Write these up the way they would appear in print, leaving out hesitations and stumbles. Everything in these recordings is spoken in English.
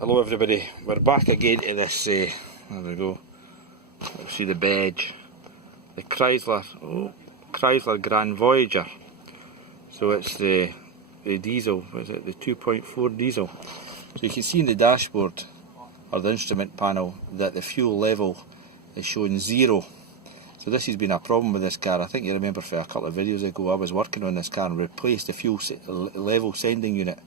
Hello everybody, we're back again to this, there we go, let's see the badge, the Chrysler Grand Voyager. So it's the diesel, is it the 2.4 diesel. So you can see in the dashboard, or the instrument panel, that the fuel level is showing 0. So this has been a problem with this car. I think you remember for a couple of videos ago I was working on this car and replaced the fuel level sending unit,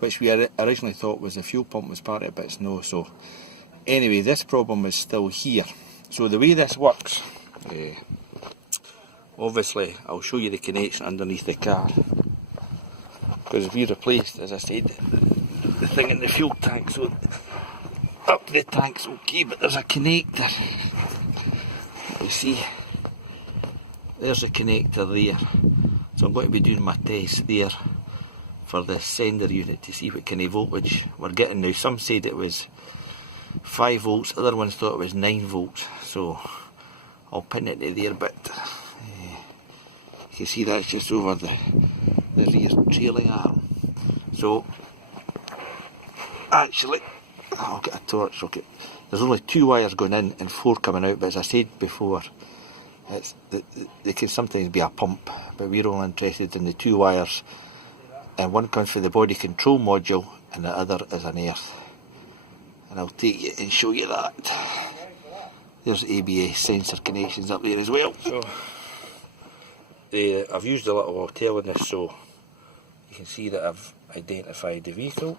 which we originally thought was the fuel pump was part of it, but it's no. So anyway, this problem is still here. So the way this works, obviously I'll show you the connection underneath the car, because we replaced, as I said, the thing in the fuel tank. So up to the tank's okay, but there's a connector. You see, there's a connector there. So I'm going to be doing my test there for the sender unit to see what kind of voltage we're getting now. Some said it was 5 volts, other ones thought it was 9 volts. So I'll pin it to there, but you can see that's just over the rear trailing arm. So actually, I'll get a torch. Okay, there's only 2 wires going in and 4 coming out, but as I said before, they can sometimes be a pump, but we're only interested in the 2 wires. And one comes for the body control module and the other is an earth. And I'll take you and show you that. There's ABS sensor connections up there as well. So I've used a little hotel in this, so you can see that I've identified the vehicle.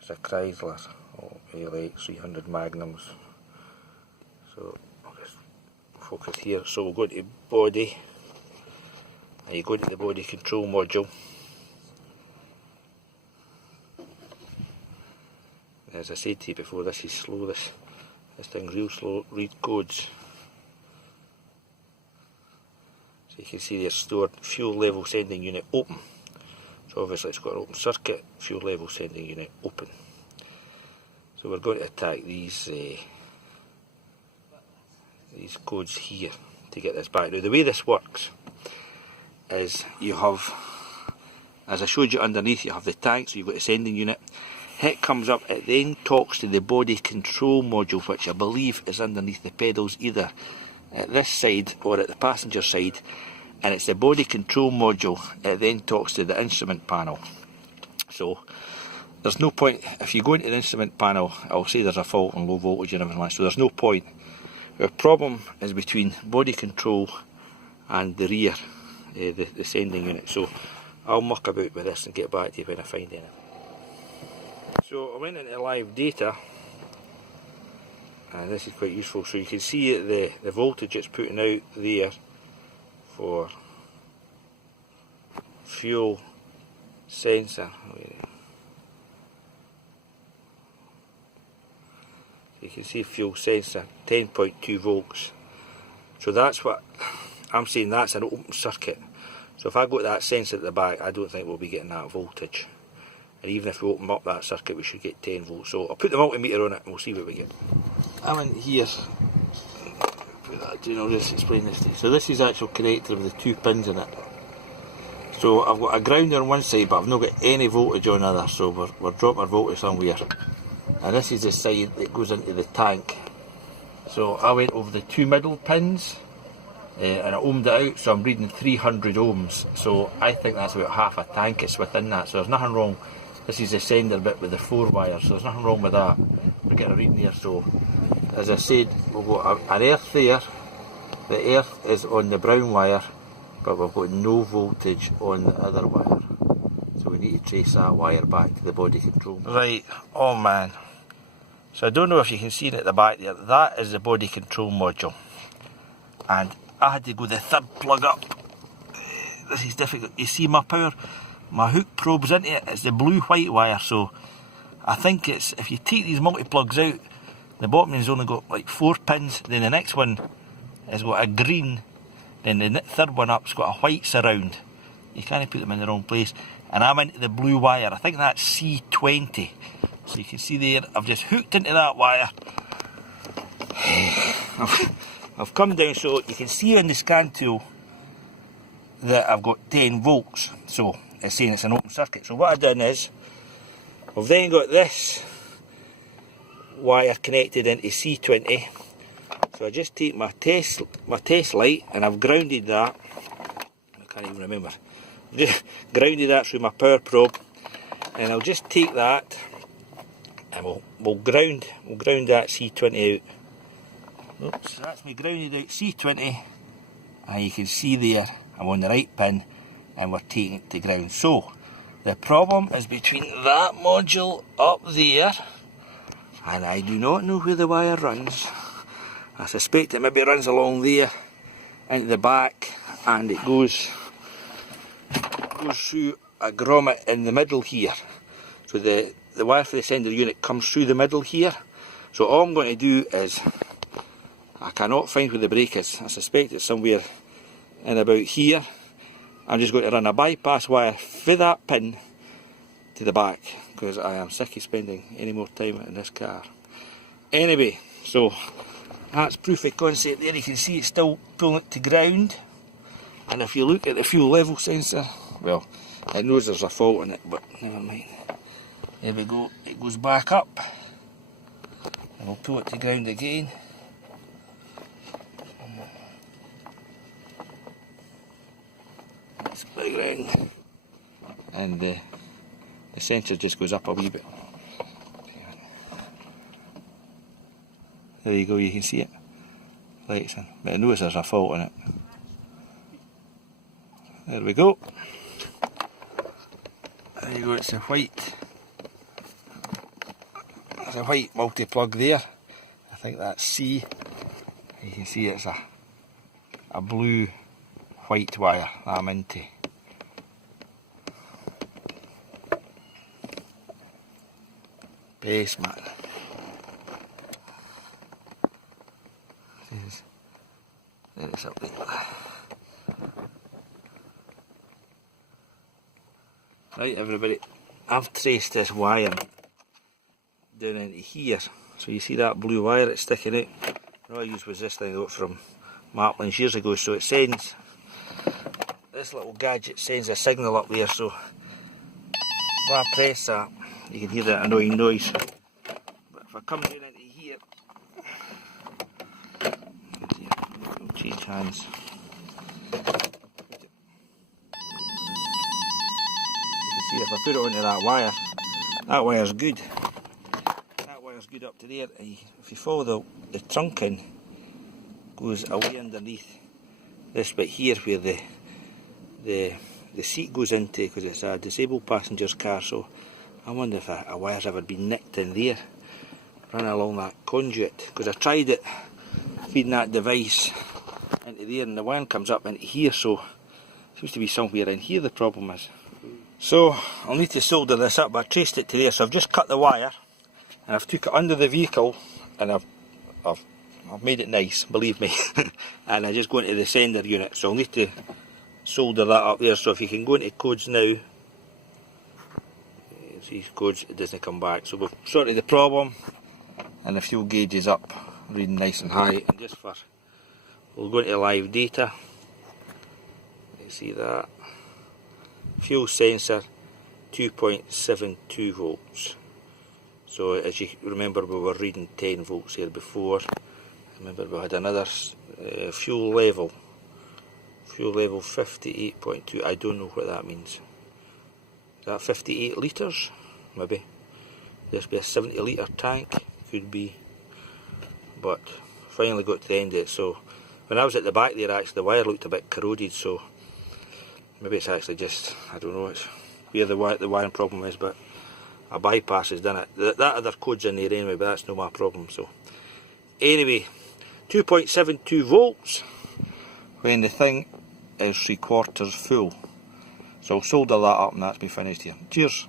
It's a Chrysler LX 300 Magnums. So I'll just focus here. So we'll go to body. And you go to the body control module. As I said to you before, this is slow, this thing's real slow. Read codes. So you can see there's stored fuel level sending unit open. So obviously it's got an open circuit, fuel level sending unit open. So we're going to attack these codes here to get this back. Now the way this works is you have, as I showed you underneath, you have the tank, so you've got the sending unit. It comes up, it then talks to the body control module, which I believe is underneath the pedals, either at this side or at the passenger side, and it's the body control module. It then talks to the instrument panel. So there's no point, if you go into the instrument panel, I'll say there's a fault on low voltage and everything like that, so there's no point. The problem is between body control and the rear, the sending unit. So I'll muck about with this and get back to you when I find anything. So I went into live data, and this is quite useful. So you can see the voltage it's putting out there for fuel sensor. You can see fuel sensor 10.2 volts. So that's what I'm saying, that's an open circuit. So if I go to that sensor at the back, I don't think we'll be getting that voltage. And even if we open up that circuit, we should get 10 volts. So I'll put the multimeter on it and we'll see what we get. I'm in here. Put that, I'll just explain this to you. So this is the actual connector with the 2 pins in it. So I've got a ground on one side, but I've not got any voltage on the other. So we're dropping our voltage somewhere. And this is the side that goes into the tank. So I went over the 2 middle pins. And I ohmed it out, so I'm reading 300 ohms, so I think that's about half a tank is within that, so there's nothing wrong. This is the sender bit with the 4 wires, so there's nothing wrong with that. We're getting a reading here. So as I said, we've got an earth there. The earth is on the brown wire, but we've got no voltage on the other wire, so we need to trace that wire back to the body control. Right, oh man, so I don't know if you can see it at the back there, that is the body control module, and I had to go the 3rd plug up. This is difficult. You see my hook probes into it. It's the blue-white wire, so I think it's, if you take these multi-plugs out, the bottom has only got like 4 pins, then the next one has got a green, then the 3rd one up's got a white surround. You can't put them in the wrong place. And I'm into the blue wire, I think that's C20. So you can see there, I've just hooked into that wire. I've come down, so you can see on the scan tool that I've got 10 volts, so it's saying it's an open circuit. So what I've done is I've then got this wire connected into C20. So I just take my test light and I've grounded that. I can't even remember. Just grounded that through my power probe, and I'll just take that and we'll ground that C20 out. Oops, so that's me grounded out C20, and you can see there I'm on the right pin and we're taking it to ground. So the problem is between that module up there, and I do not know where the wire runs. I suspect it maybe runs along there into the back, and it goes through a grommet in the middle here. So the wire for the sender unit comes through the middle here. So all I'm going to do is, I cannot find where the brake is. I suspect it's somewhere in about here. I'm just going to run a bypass wire for that pin to the back, because I am sick of spending any more time in this car. Anyway, so that's proof of concept there. You can see it's still pulling it to ground, and if you look at the fuel level sensor, well, it knows there's a fault in it, but never mind. There we go, it goes back up, and we'll pull it to ground again. It's the ground, and the sensor just goes up a wee bit. There you go, you can see it. Lights in, but it knows there's a fault in it. There we go. There you go, it's a white. There's a white multi-plug there. I think that's C. You can see it's a blue white wire that I'm into. Base man. There it's up there. Right everybody, I've traced this wire down into here. So you see that blue wire that's sticking out? What I used was this thing I got from Martlin's years ago. So it sends, this little gadget sends a signal up there, so when I press that, you can hear that annoying noise. But if I come down into here, I'll change hands. You can see if I put it onto that wire's good. That wire's good up to there. And if you follow the trunking, goes away underneath this bit here where the seat goes into, because it's a disabled passenger's car. So I wonder if a wire's ever been nicked in there, run along that conduit, because I tried it feeding that device into there and the wire comes up into here, so it seems to be somewhere in here the problem is. So I'll need to solder this up, but I traced it to there, so I've just cut the wire and I've took it under the vehicle and I've made it nice, believe me. And I just go into the sender unit, so I'll need to solder that up there. So if you can go into codes now, see codes, it doesn't come back. So we've sorted the problem, and the fuel gauge is up, reading nice and high. And just for, we'll go into live data. You see that fuel sensor 2.72 volts. So as you remember, we were reading 10 volts here before. Remember we had another fuel level 58.2. I don't know what that means. Is that 58 litres? Maybe. This be a 70 litre tank, could be. But finally got to the end of it. So when I was at the back there, actually the wire looked a bit corroded, so maybe it's actually just, I don't know, it's where the wiring problem is, but a bypass has done it. That other code's in there anyway, but that's no my problem. So anyway, 2.72 volts when the thing is 3/4 full. So I'll solder that up and that's me finished here. Cheers.